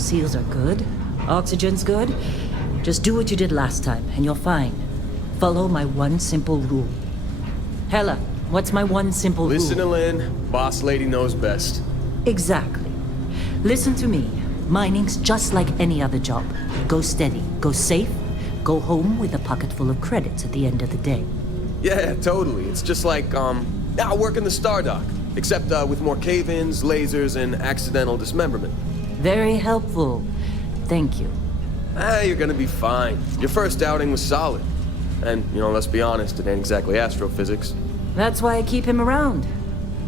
seals are good. Oxygen's good. Just do what you did last time, and you're fine. Follow my one simple rule. Hella, what's my one simple rule? Listen to Lynn. Boss lady knows best. Exactly. Listen to me. Mining's just like any other job. Go steady, go safe, go home with a pocket full of credits at the end of the day. Yeah, totally. It's just like, working the Star Dock. Except, with more cave-ins, lasers, and accidental dismemberment. Very helpful. Thank you. You're gonna be fine. Your first outing was solid. And, let's be honest, it ain't exactly astrophysics. That's why I keep him around.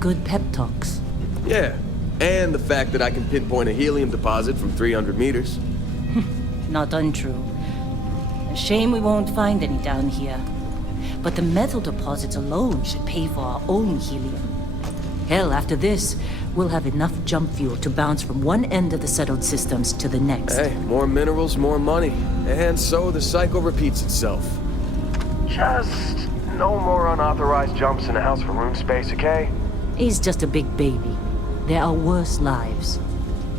Good pep talks. Yeah, and the fact that I can pinpoint a helium deposit from 300 meters. Not untrue. A shame we won't find any down here. But the metal deposits alone should pay for our own helium. Hell, after this, we'll have enough jump fuel to bounce from one end of the settled systems to the next. Hey, more minerals, more money. And so the cycle repeats itself. Just no more unauthorized jumps in the house for room space, okay? He's just a big baby. There are worse lives.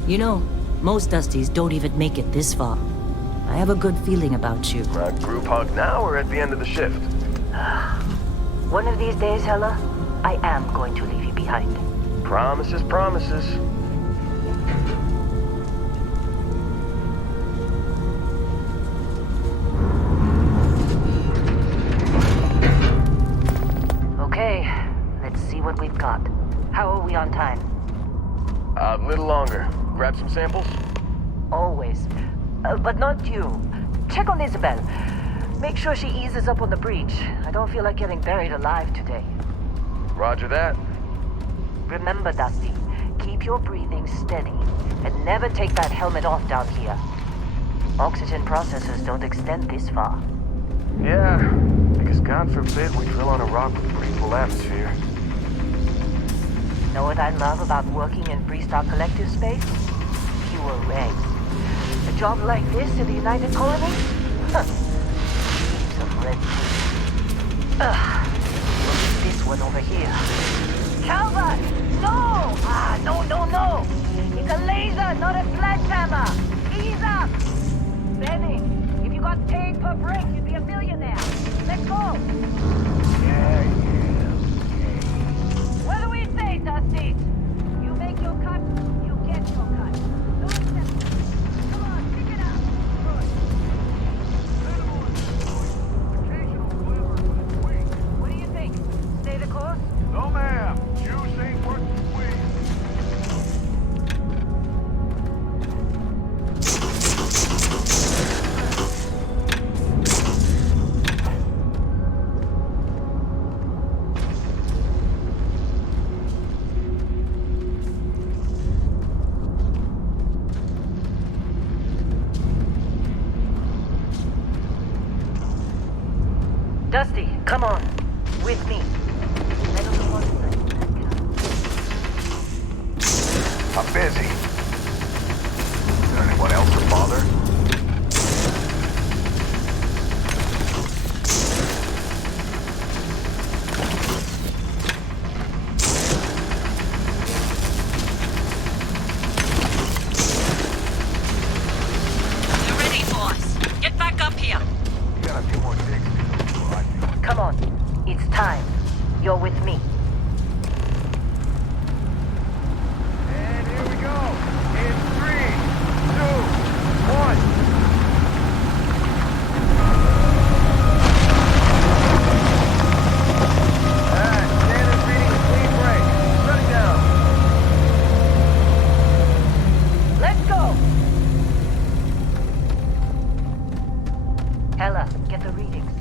You know, most Dusties don't even make it this far. I have a good feeling about you. A group hug now or at the end of the shift? One of these days, Hella, I am going to leave you behind. Promises, promises. Okay, let's see what we've got. How are we on time? A little longer. Grab some samples? Always. But not you. Check on Isabel. Make sure she eases up on the breach. I don't feel like getting buried alive today. Roger that. Remember, Dusty, keep your breathing steady and never take that helmet off down here. Oxygen processors don't extend this far. Yeah, because God forbid we drill on a rock with breathable atmosphere. Know what I love about working in Freestar Collective space? Pure regs. A job like this in the United Colonies? Huh. Heaps of red tape. Ugh. Look at this one over here. Calvert! No! No! It's a laser, not a sledgehammer! Ease up! Benny, if you got paid per break, you'd be a millionaire. Let's go! Yeah. What do we say, Dusty? You make your cut, you get your cut. No exceptions. Come on, pick it up. Good. What do you think? Stay the course? No, ma'am. Juice ain't worth the squeeze. Dusty, come on. With me. I'm busy. Is there anyone else to bother? You're ready, boss. Get back up here. You got a few more digs before I do. Come on. It's time. You're with me. And here we go. In 3, 2, 1. Standard reading a clean break. Shut it down. Let's go! Hella, get the readings.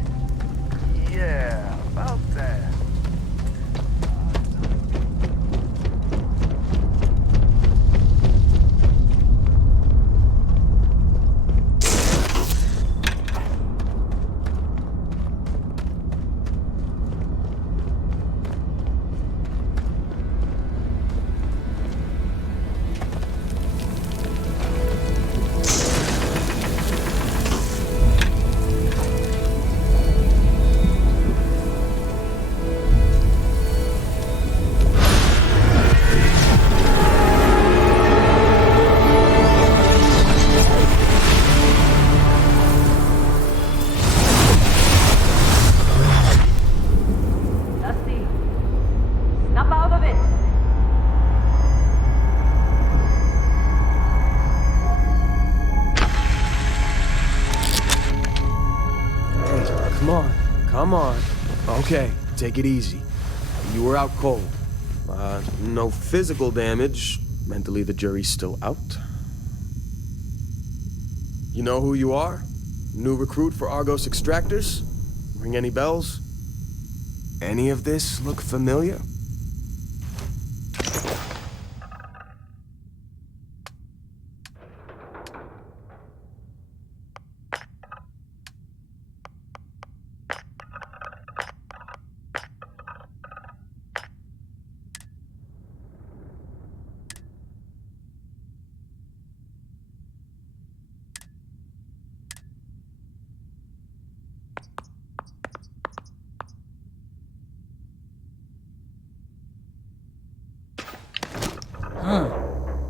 Yeah, about that. come on. Okay, take it easy. You were out cold. No physical damage. Mentally, the jury's still out. You know who you are? New recruit for Argos Extractors? Ring any bells? Any of this look familiar?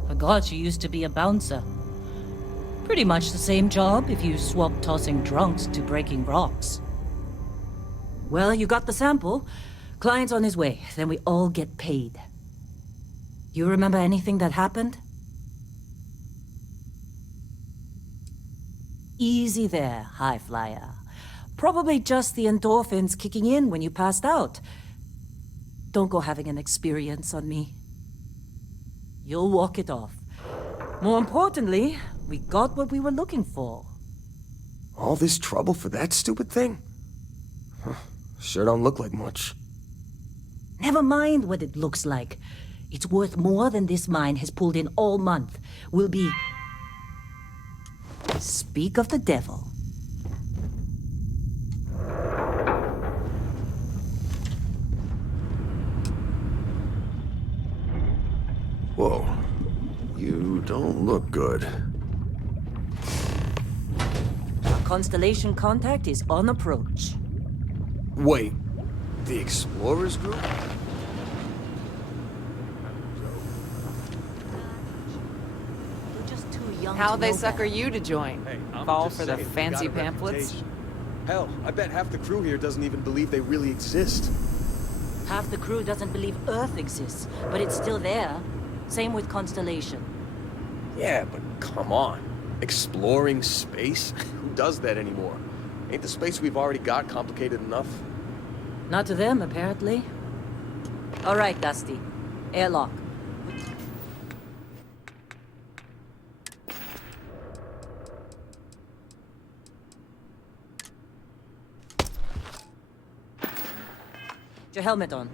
Forgot you used to be a bouncer. Pretty much the same job if you swap tossing drunks to breaking rocks. Well, you got the sample. Client's on his way, then we all get paid. You remember anything that happened? Easy there, high flyer. Probably just the endorphins kicking in when you passed out. Don't go having an experience on me. You'll walk it off. More importantly, we got what we were looking for. All this trouble for that stupid thing? Huh, sure don't look like much. Never mind what it looks like. It's worth more than this mine has pulled in all month. We'll be... Speak of the devil. Whoa. You don't look good. Our constellation contact is on approach. Wait, the Explorers group? You're just too young How'd to they know sucker better. you to join? Hey, I'm Fall just for the saying, we fancy got a pamphlets? reputation. Hell, I bet half the crew here doesn't even believe they really exist. Half the crew doesn't believe Earth exists, but it's still there. Same with Constellation. Yeah, but come on. Exploring space? Who does that anymore? Ain't the space we've already got complicated enough? Not to them, apparently. All right, Dusty. Airlock. Put your helmet on.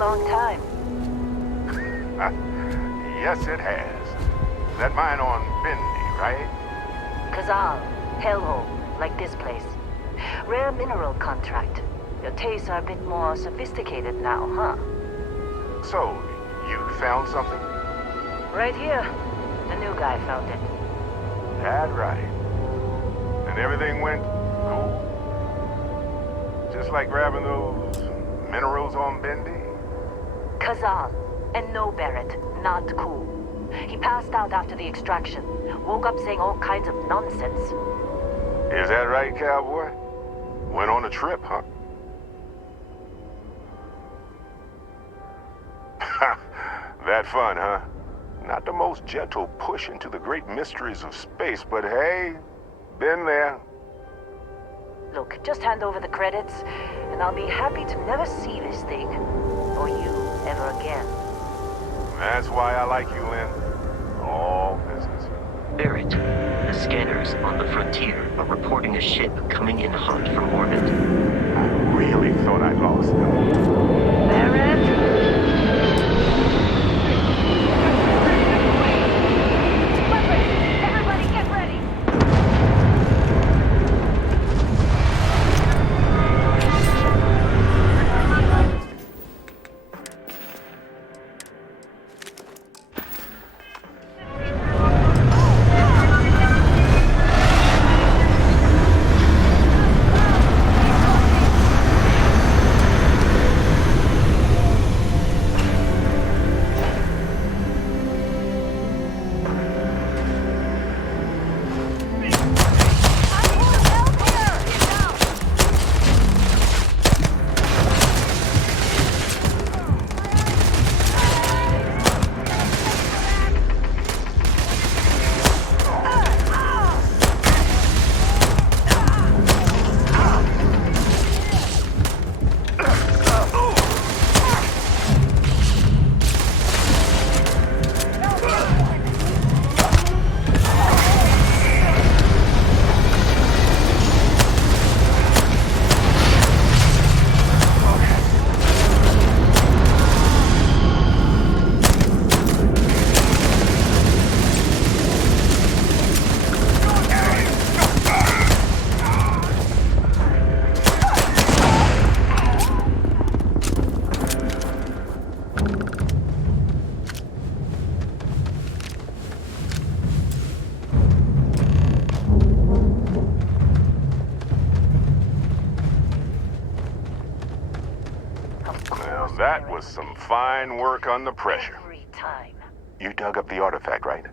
Long time. Yes, it has. That mine on Bendy, right? Kazal, hellhole, like this place. Rare mineral contract. Your tastes are a bit more sophisticated now, huh? So, you found something? Right here. The new guy found it. That right. And everything went cool? Just like grabbing those minerals on Bendy? Kazal. And no, Barrett. Not cool. He passed out after the extraction. Woke up saying all kinds of nonsense. Is that right, cowboy? Went on a trip, huh? That fun, huh? Not the most gentle push into the great mysteries of space, but hey, been there. Look, just hand over the credits, and I'll be happy to never see this thing. Or you, ever again. That's why I like you, Lynn. All business. Barrett, the scanners on the frontier are reporting a ship coming in hot from orbit. I really thought I lost them. Barrett? Everybody get ready! That was some fine work under pressure. Every time. You dug up the artifact, right?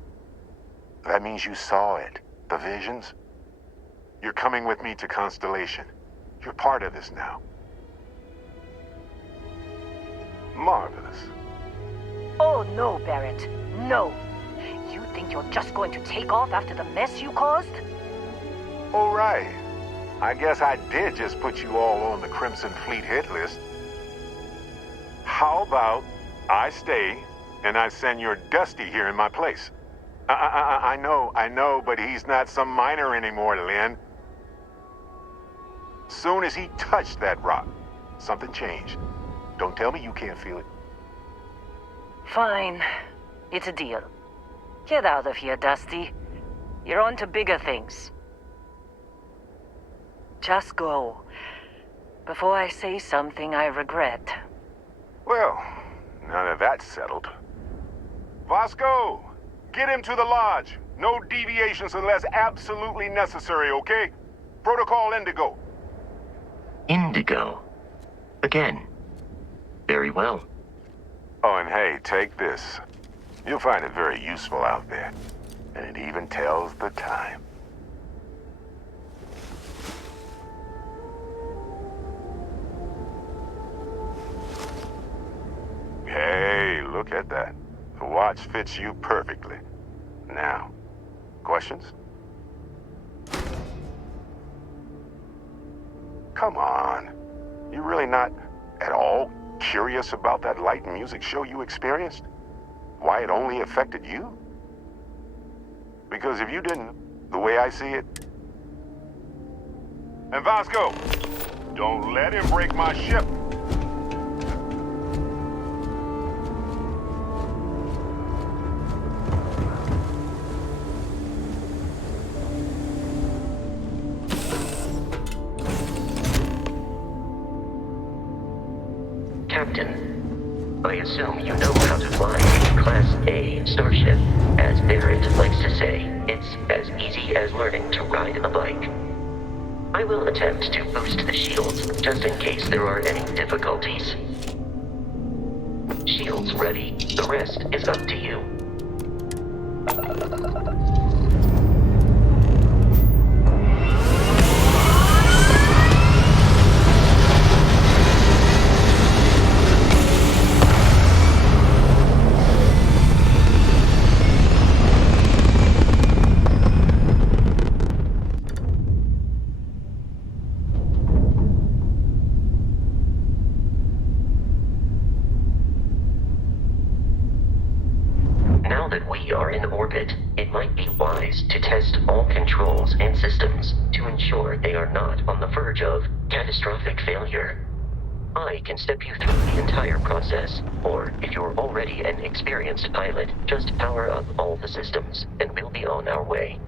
That means you saw it. The visions? You're coming with me to Constellation. You're part of this now. Marvelous. Oh, no, Barrett. No. You think you're just going to take off after the mess you caused? All right. I guess I did just put you all on the Crimson Fleet hit list. How about I stay and I send your Dusty here in my place? I know, but he's not some miner anymore, Lynn. Soon as he touched that rock, something changed. Don't tell me you can't feel it. Fine. It's a deal. Get out of here, Dusty. You're on to bigger things. Just go. Before I say something I regret. Well, now that that's settled. Vasco, get him to the lodge. No deviations unless absolutely necessary, okay? Protocol Indigo. Indigo. Again. Very well. Oh, and hey, take this. You'll find it very useful out there. And it even tells the time. Hey, look at that. The watch fits you perfectly. Now, questions? Come on. You really not at all curious about that light and music show you experienced? Why it only affected you? Because if you didn't, the way I see it... And Vasco, don't let him break my ship. Captain, I assume you know how to fly a Class A starship. As Barrett likes to say, it's as easy as learning to ride a bike. I will attempt to boost the shields, just in case there are any difficulties. Shields ready. The rest is up to you. Now that we are in orbit, it might be wise to test all controls and systems to ensure they are not on the verge of catastrophic failure. I can step you through the entire process, or if you're already an experienced pilot, just power up all the systems, and we'll be on our way.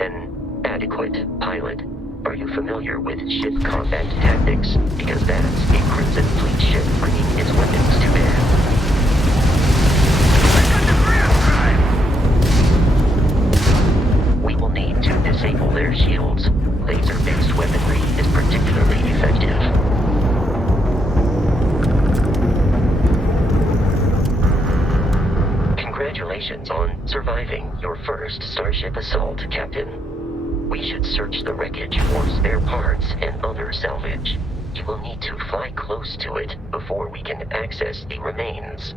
An adequate pilot. Are you familiar with ship combat tactics? Because that's a Crimson Fleet ship bringing its weapons to bear. We will need to disable their shields. Laser-based weaponry is particularly effective. Congratulations on surviving your first Starship assault, Captain. We should search the wreckage for spare parts and other salvage. You will need to fly close to it before we can access the remains.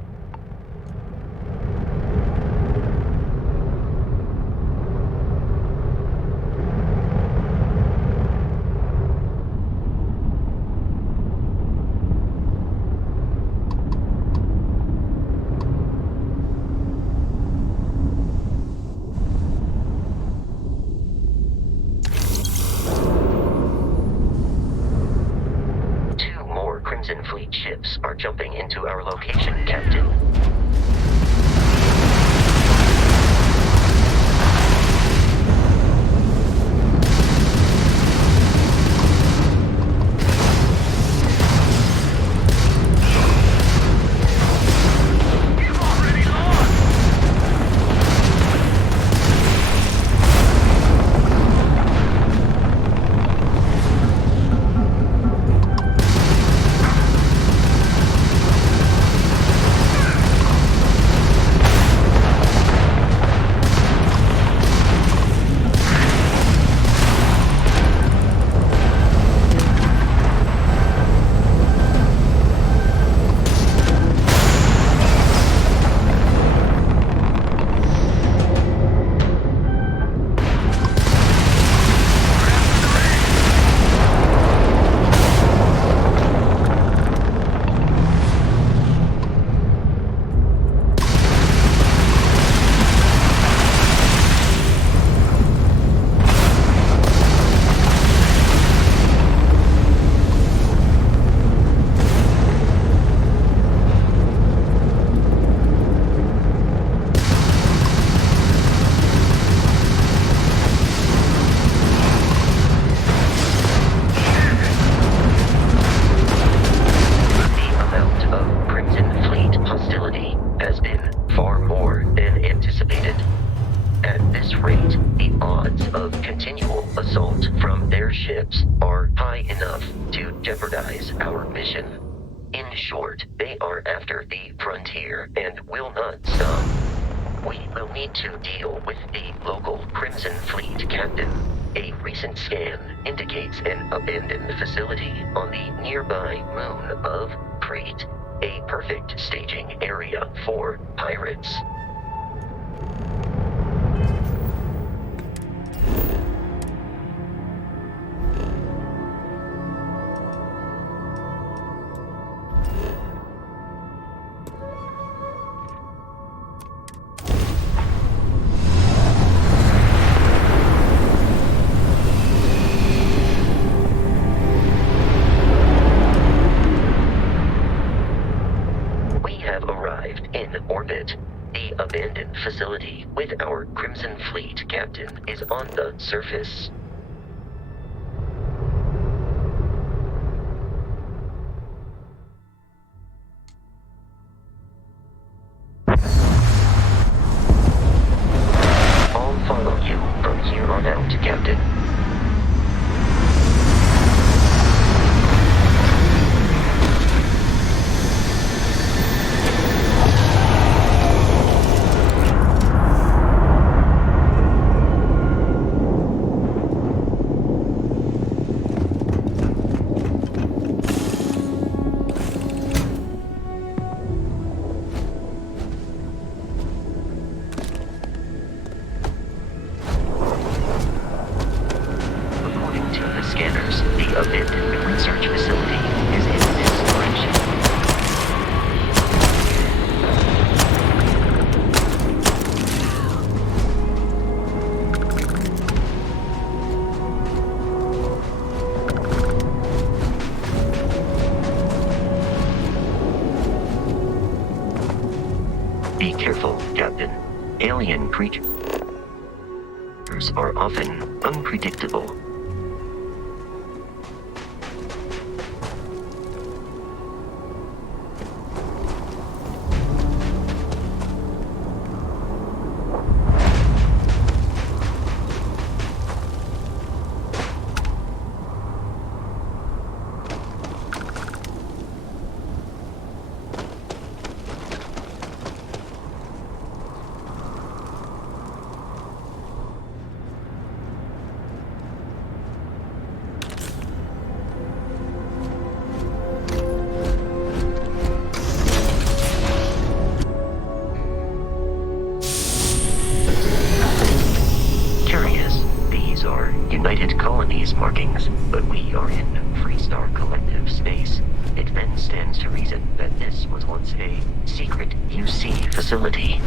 Crimson Fleet ships are jumping into our location, Captain. Ships are high enough to jeopardize our mission. In short, they are after the frontier and will not stop. We will need to deal with the local Crimson Fleet captain. A recent scan indicates an abandoned facility on the nearby moon of Crete, a perfect staging area for pirates. facility with our Crimson Fleet captain is on the surface. I'll follow you from here on out, Captain. Be careful, Captain. Alien creatures are often unpredictable. United Colonies markings, but we are in Freestar Collective space. It then stands to reason that this was once a secret UC facility.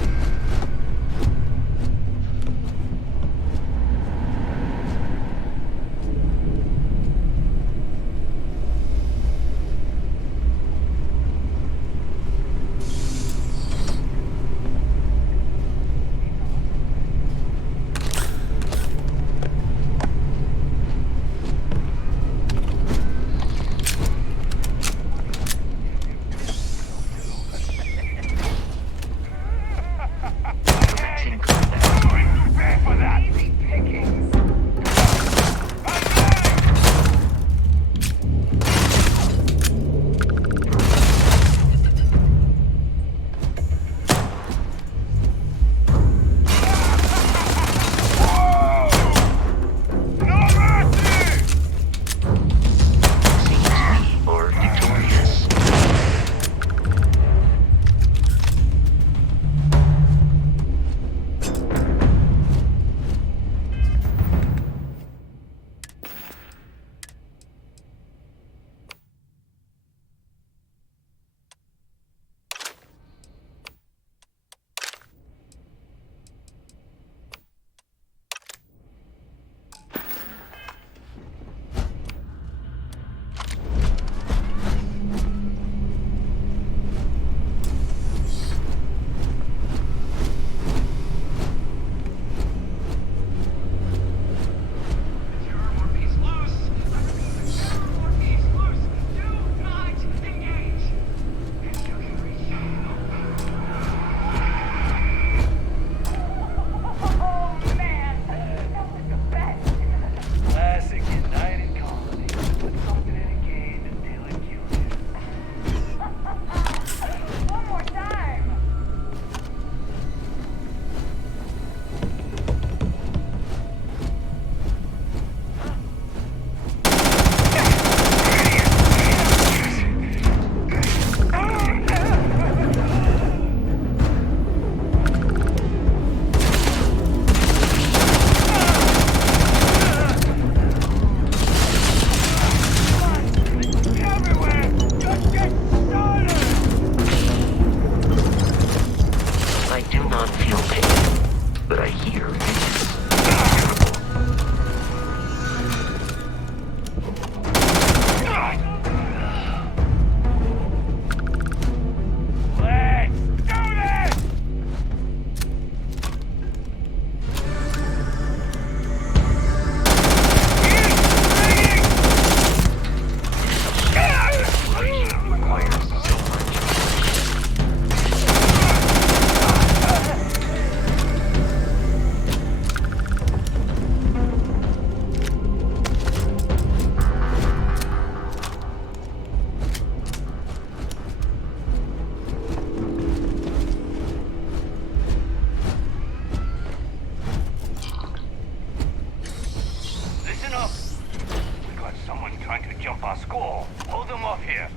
Vasco, hold them off here.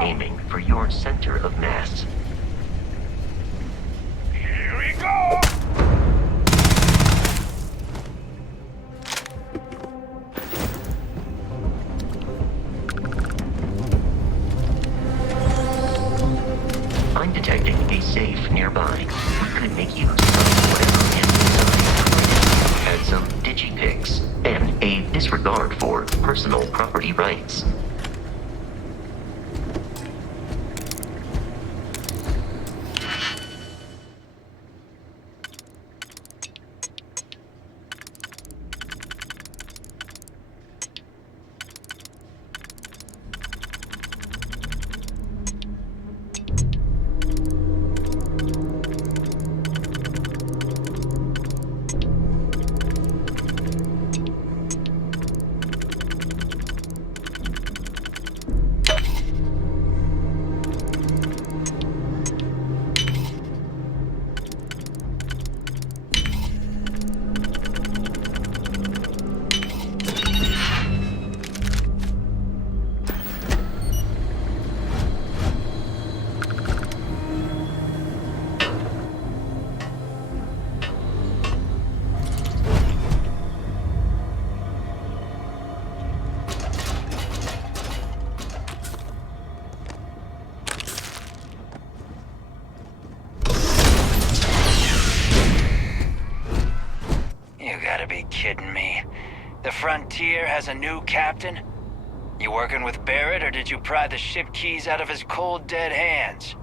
Aiming for your center of mass. Here we go! I'm detecting a safe nearby. We could make use of whatever is inside. Add some digipicks and a disregard for personal property rights. Kidding me? The Frontier has a new captain? You working with Barrett, or did you pry the ship keys out of his cold, dead hands?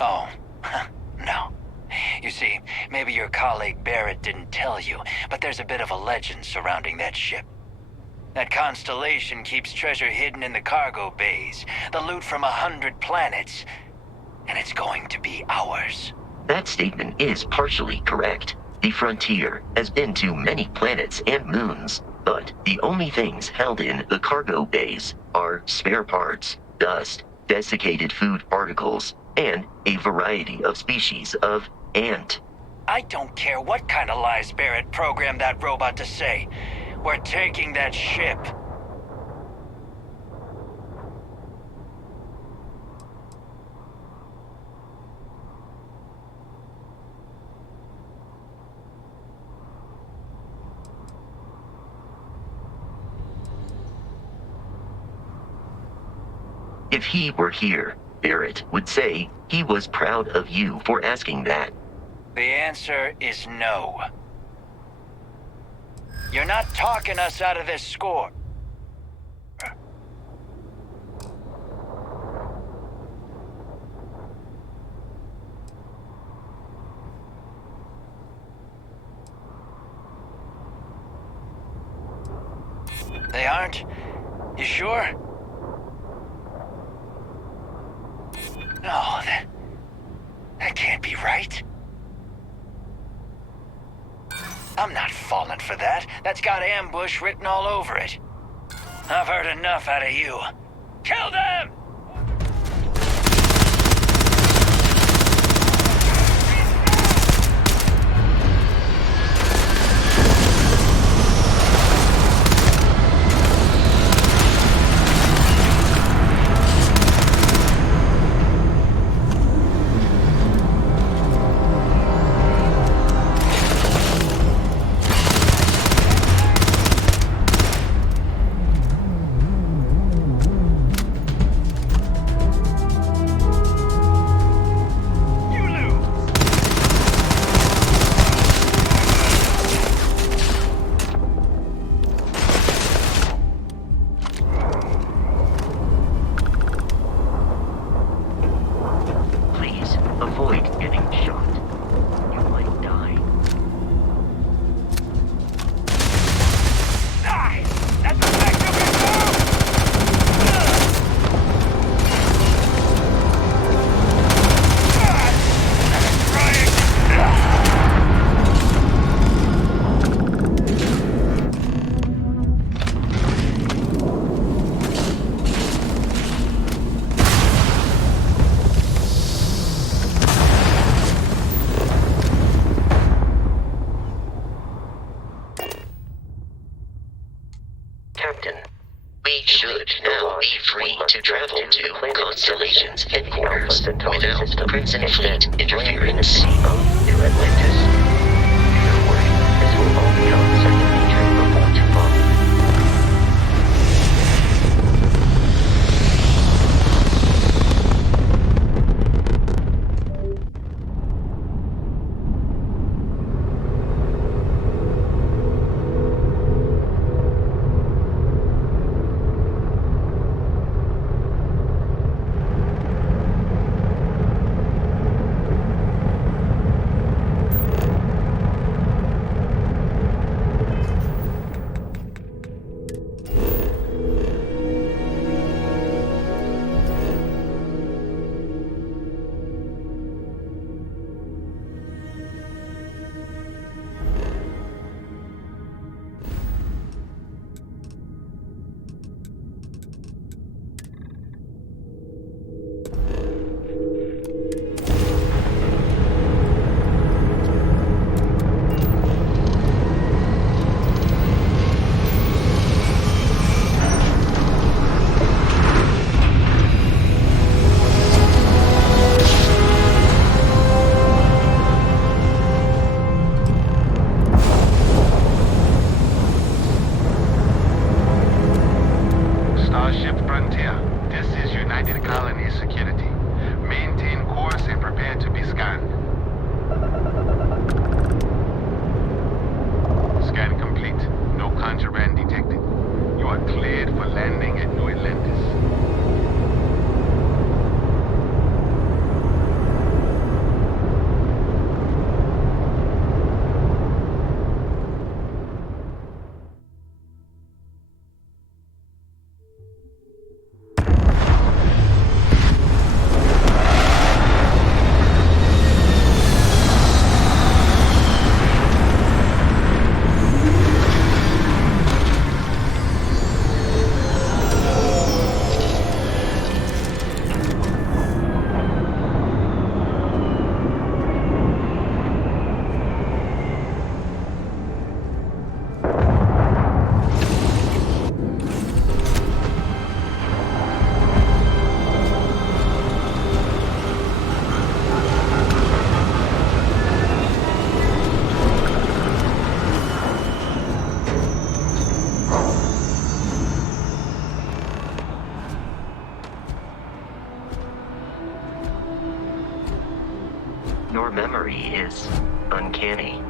Oh, no. You see, maybe your colleague Barrett didn't tell you, but there's a bit of a legend surrounding that ship. That constellation keeps treasure hidden in the cargo bays, the loot from 100 planets. And it's going to be ours. That statement is partially correct. The Frontier has been to many planets and moons, but the only things held in the cargo bays are spare parts, dust, desiccated food particles, and a variety of species of ant. I don't care what kind of lies Barrett programmed that robot to say. We're taking that ship. If he were here, Barrett would say he was proud of you for asking that. The answer is no. You're not talking us out of this score. They aren't? You sure? No, that can't be right. I'm not falling for that. That's got ambush written all over it. I've heard enough out of you. Kill them! now be free to travel to Constellation's headquarters without present fleet interference. New Atlantis. Don't worry, this will all become second nature before too long. Your memory is uncanny.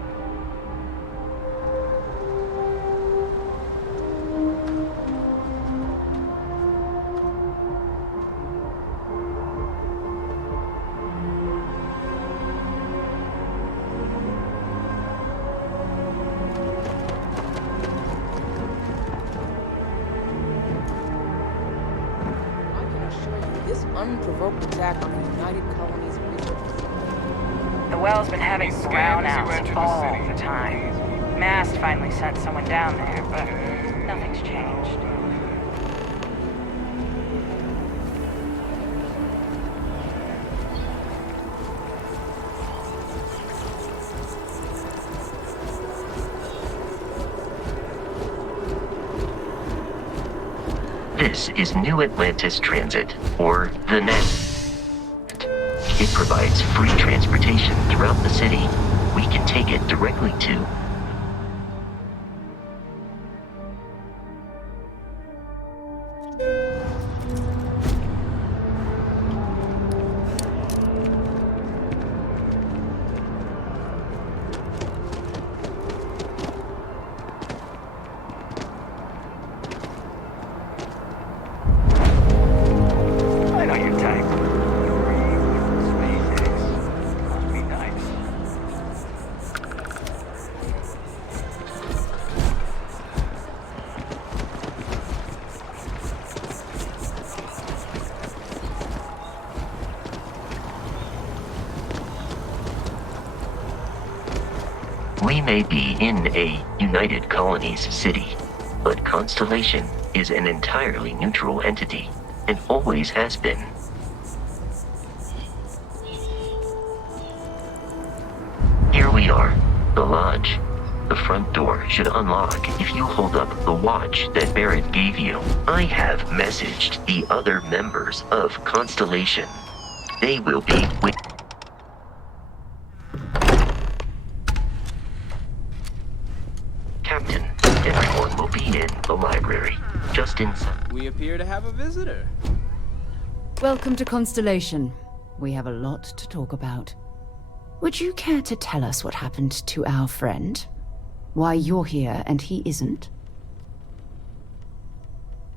This unprovoked attack on the United Colonies of Resources. The well's been having brownouts all the time. Mast finally sent someone down there, but nothing's changed. This is New Atlantis Transit, or the NET. It provides free transportation throughout the city. We can take it directly to... I know your type. Must be nice. We may be in a United Colonies city, but Constellation is an entirely neutral entity, and always has been. Here we are, the Lodge. The front door should unlock if you hold up the watch that Barrett gave you. I have messaged the other members of Constellation. They will be with... Captain, everyone will be in the library. Just inside. We appear to have a visitor. Welcome to Constellation. We have a lot to talk about. Would you care to tell us what happened to our friend? Why you're here and he isn't?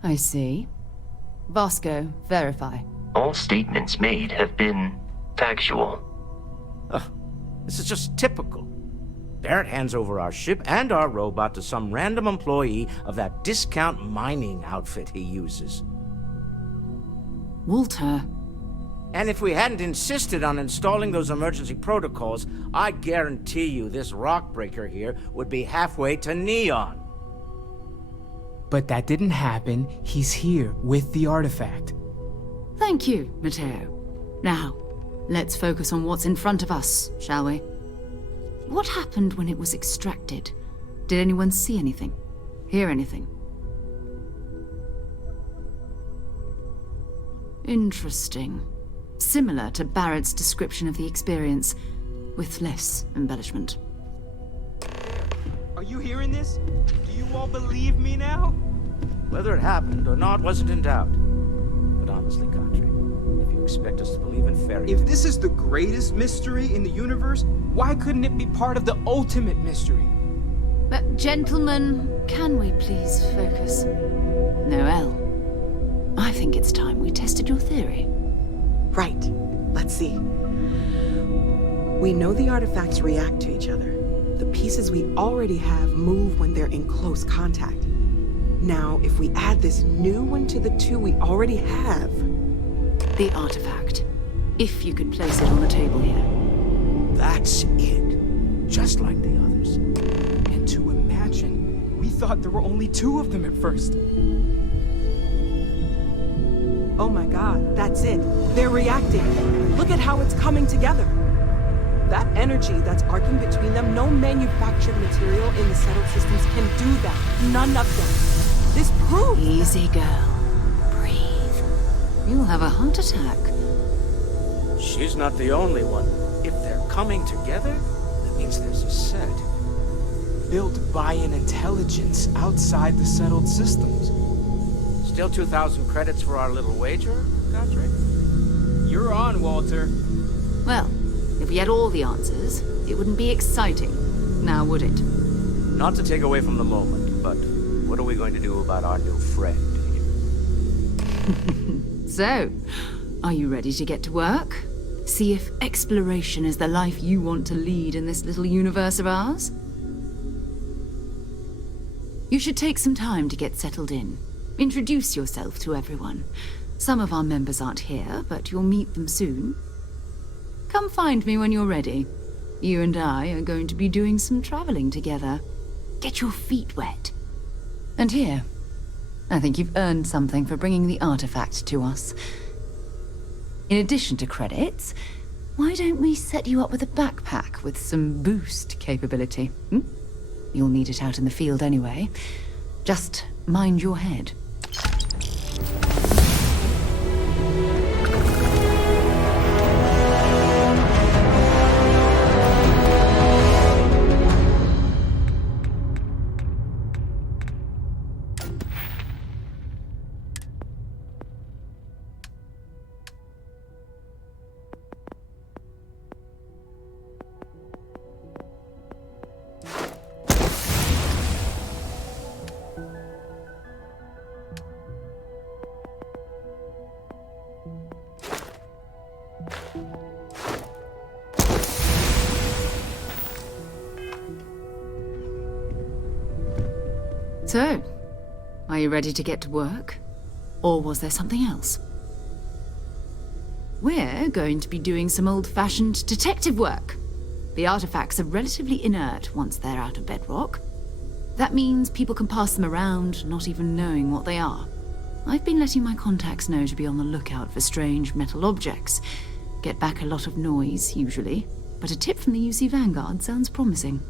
I see. Vasco, verify. All statements made have been factual. This is just typical. Barrett hands over our ship and our robot to some random employee of that discount mining outfit he uses. Walter. And if we hadn't insisted on installing those emergency protocols, I guarantee you this rock breaker here would be halfway to Neon. But that didn't happen. He's here with the artifact. Thank you, Matteo. Now, let's focus on what's in front of us, shall we? What happened when it was extracted? Did anyone see anything? Hear anything? Interesting. Similar to Barrett's description of the experience, with less embellishment. Are you hearing this? Do you all believe me now? Whether it happened or not wasn't in doubt. But honestly, Country, if you expect us to believe in fairy tales... If this is the greatest mystery in the universe, why couldn't it be part of the ultimate mystery? But gentlemen, can we please focus? Noel, I think it's time we tested your theory. Right. Let's see. We know the artifacts react to each other. The pieces we already have move when they're in close contact. Now, if we add this new one to the two we already have... The artifact. If you could place it on the table here. That's it. Just like the others. And to imagine, we thought there were only 2 of them at first. Oh my god, that's it. They're reacting. Look at how it's coming together. That energy that's arcing between them, no manufactured material in the settled systems can do that. None of them. This proves... Easy, girl. Breathe. You'll have a heart attack. She's not the only one. If they're coming together, that means there's a set. Built by an intelligence outside the settled systems. Still 2,000 credits for our little wager, Country? You're on, Walter. Well, if we had all the answers, it wouldn't be exciting, now would it? Not to take away from the moment, but what are we going to do about our new friend here? So, are you ready to get to work? See if exploration is the life you want to lead in this little universe of ours? You should take some time to get settled in. Introduce yourself to everyone. Some of our members aren't here, but you'll meet them soon. Come find me when you're ready. You and I are going to be doing some traveling together. Get your feet wet. And here, I think you've earned something for bringing the artifact to us. In addition to credits, why don't we set you up with a backpack with some boost capability? You'll need it out in the field anyway. Just mind your head. So, are you ready to get to work? Or was there something else? We're going to be doing some old-fashioned detective work. The artifacts are relatively inert once they're out of bedrock. That means people can pass them around, not even knowing what they are. I've been letting my contacts know to be on the lookout for strange metal objects. Get back a lot of noise, usually, but a tip from the UC Vanguard sounds promising.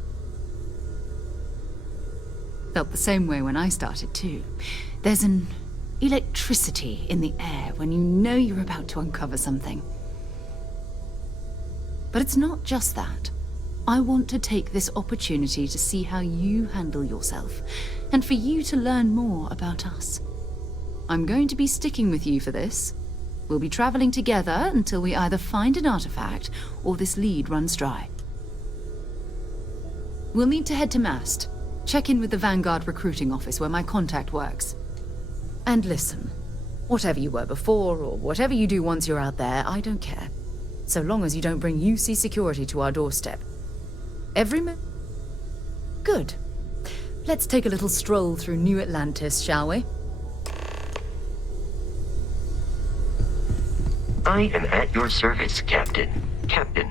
Felt the same way when I started too. There's an electricity in the air when you know you're about to uncover something. But it's not just that. I want to take this opportunity to see how you handle yourself, and for you to learn more about us. I'm going to be sticking with you for this. We'll be traveling together until we either find an artifact or this lead runs dry. We'll need to head to Mast. Check in with the Vanguard recruiting office where my contact works. And listen, whatever you were before or whatever you do once you're out there, I don't care. So long as you don't bring UC security to our doorstep. Good. Let's take a little stroll through New Atlantis, shall we? I am at your service, Captain. Captain,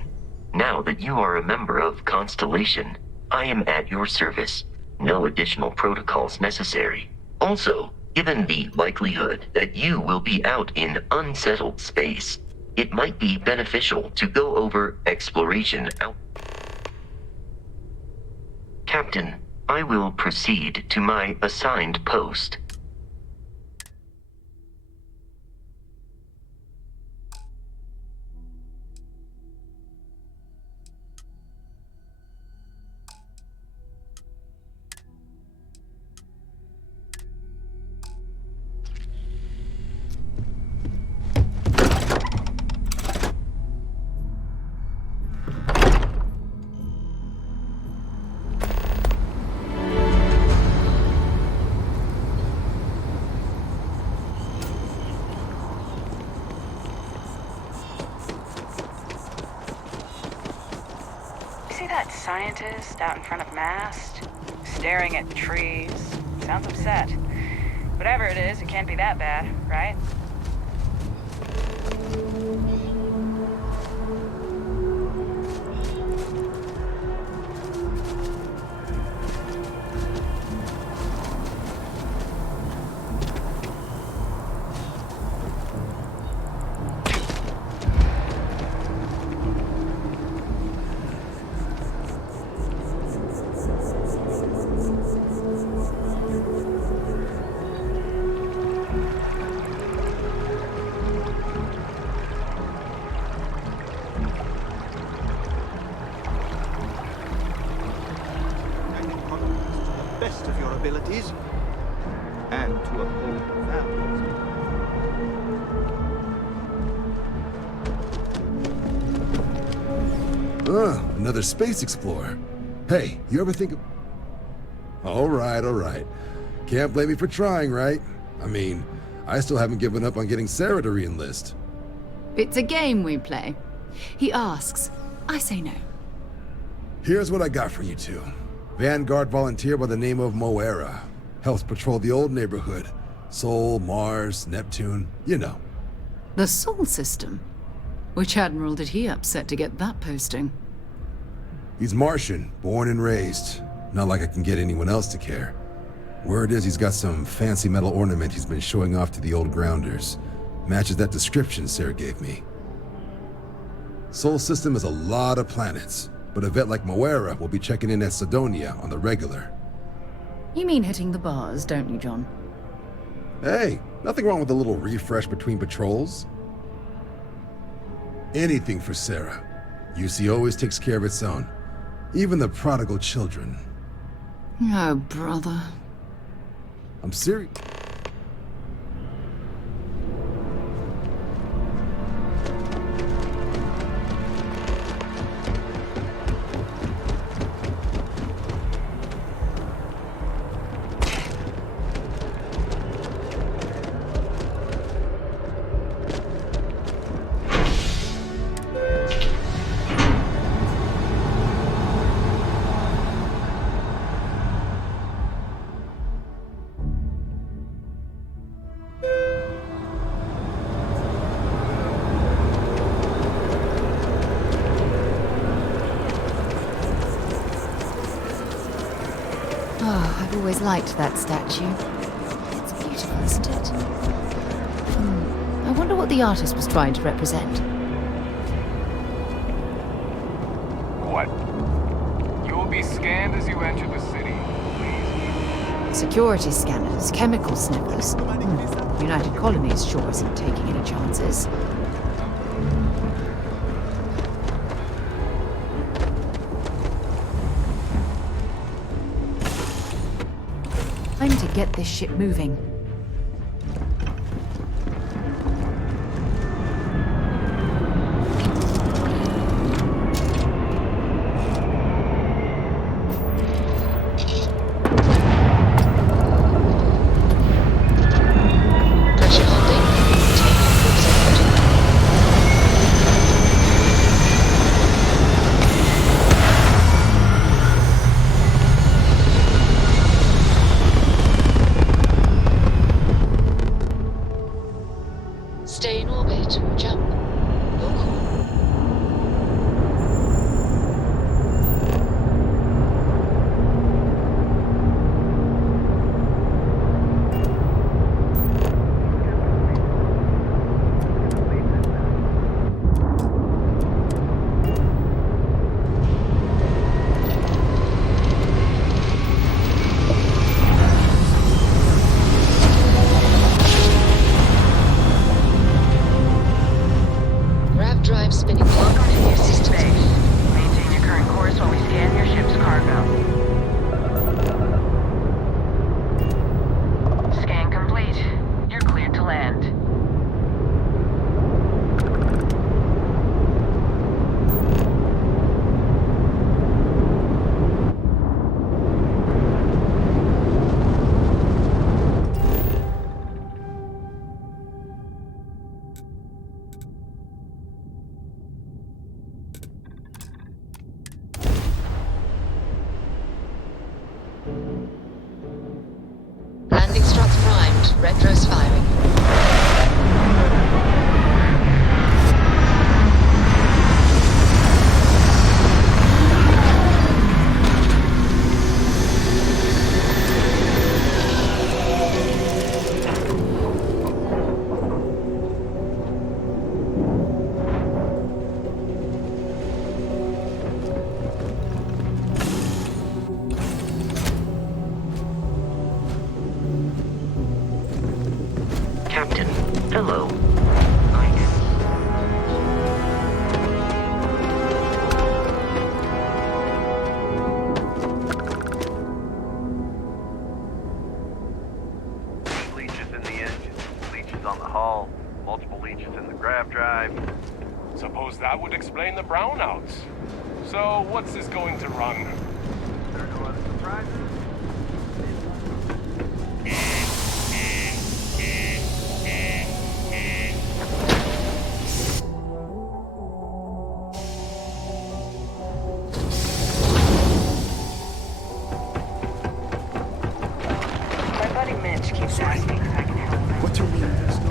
now that you are a member of Constellation, I am at your service. No additional protocols necessary. Also, given the likelihood that you will be out in unsettled space, it might be beneficial to go over exploration out. Captain, I will proceed to my assigned post. Scientist out in front of Mast, staring at the trees. Sounds upset. Whatever it is, it can't be that bad, right? Best of your abilities, and to uphold values. Another space explorer. Hey, you ever think of... All right. Can't blame me for trying, right? I mean, I still haven't given up on getting Sarah to re-enlist. It's a game we play. He asks, I say no. Here's what I got for you two. Vanguard volunteer by the name of Moera. Helps patrol the old neighborhood. Sol, Mars, Neptune, you know. The Sol system? Which admiral did he upset to get that posting? He's Martian, born and raised. Not like I can get anyone else to care. Word is he's got some fancy metal ornament he's been showing off to the old grounders. Matches that description Sarah gave me. Sol system is a lot of planets, but a vet like Moera will be checking in at Sidonia on the regular. You mean hitting the bars, don't you, John? Hey, nothing wrong with a little refresh between patrols. Anything for Sarah. UC always takes care of its own. Even the prodigal children. Oh, brother. I'm serious. I've always liked that statue. It's beautiful, isn't it? I wonder what the artist was trying to represent. What? You will be scanned as you enter the city. Please. Security scanners, chemical sniffers. United Colonies sure isn't taking any chances. Time to get this ship moving. Stay in orbit or jump. Your call. Drive spinning. Welcome to your system space. Maintain your current course while we scan your ship's cargo. Scan complete. You're cleared to land. Landing struts primed. Retros firing. Captain, hello. Leeches in the engine, leeches on the hull, multiple leeches in the grav drive. Suppose that would explain the brownouts. So, what's this going to run? There are no other surprises. My buddy Mitch keeps asking if I can help him. What do you mean there's no...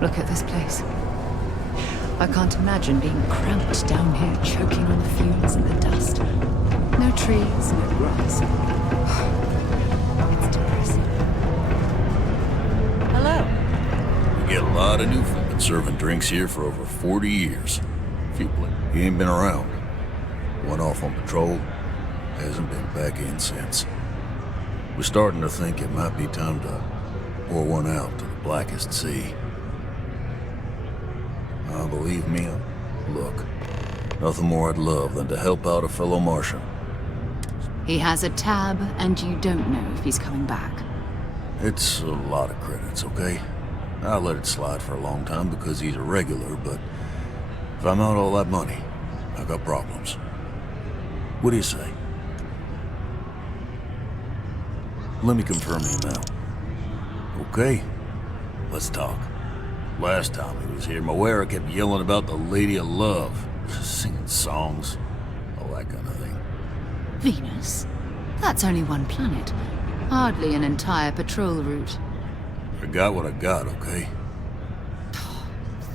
Look at this place. I can't imagine being cramped down here, choking on the fumes and the dust. No trees, no grass. It's depressing. Hello. We get a lot of new folk been serving drinks here for over 40 years. Few he ain't been around. Went off on patrol, hasn't been back in since. We're starting to think it might be time to pour one out to the blackest sea. Believe me, look, nothing more I'd love than to help out a fellow Martian. He has a tab, and you don't know if he's coming back. It's a lot of credits, okay? I let it slide for a long time because he's a regular, but if I'm out all that money, I got problems. What do you say? Let me confirm the amount. Okay, let's talk. Last time he was here, Moira kept yelling about the Lady of Love, singing songs, all that kind of thing. Venus? That's only one planet. Hardly an entire patrol route. I got what I got, okay?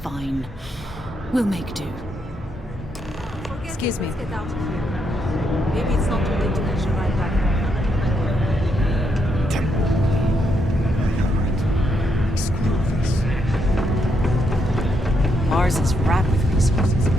Fine. We'll make do. Excuse me. Get out of here. Maybe it's not too late to catch a ride back. Mars is wrapped with resources.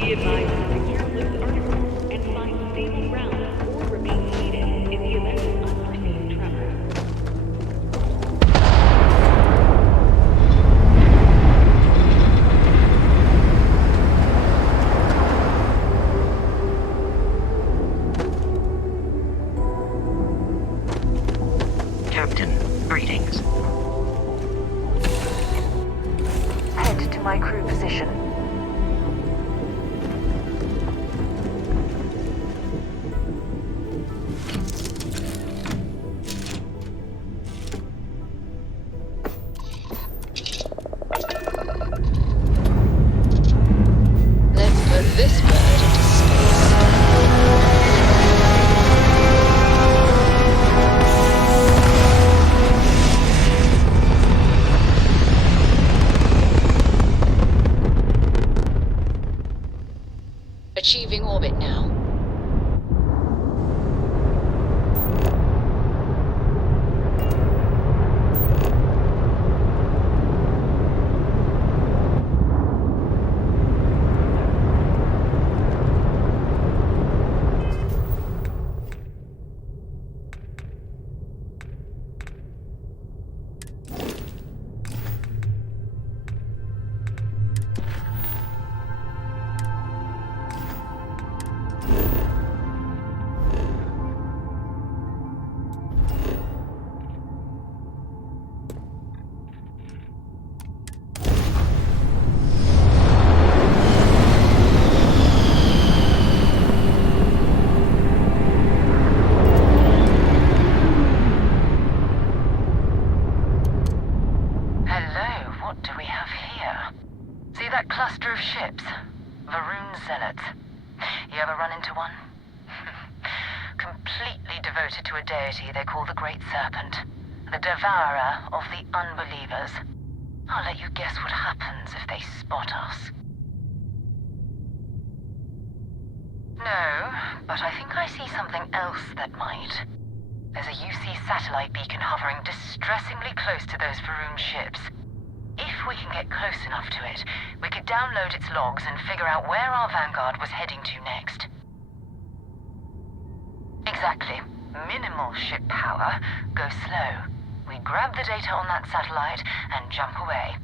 Be advised to secure loose articles and find stable ground or remain seated in the event of unforeseen tremors. Captain, greetings. Head to my crew position. Let's put this bird into space. Achieving orbit now. Hello, what do we have here? See that cluster of ships? Varun zealots. You ever run into one? Completely devoted to a deity they call the Great Serpent, the devourer of the unbelievers. I'll let you guess what happens if they spot us. No, but I think I see something else that might. There's a UC satellite beacon hovering distressingly close to those Varun ships. If we can get close enough to it, we could download its logs and figure out where our vanguard was heading to next. Exactly. Minimal ship power. Go slow. We grab the data on that satellite and jump away.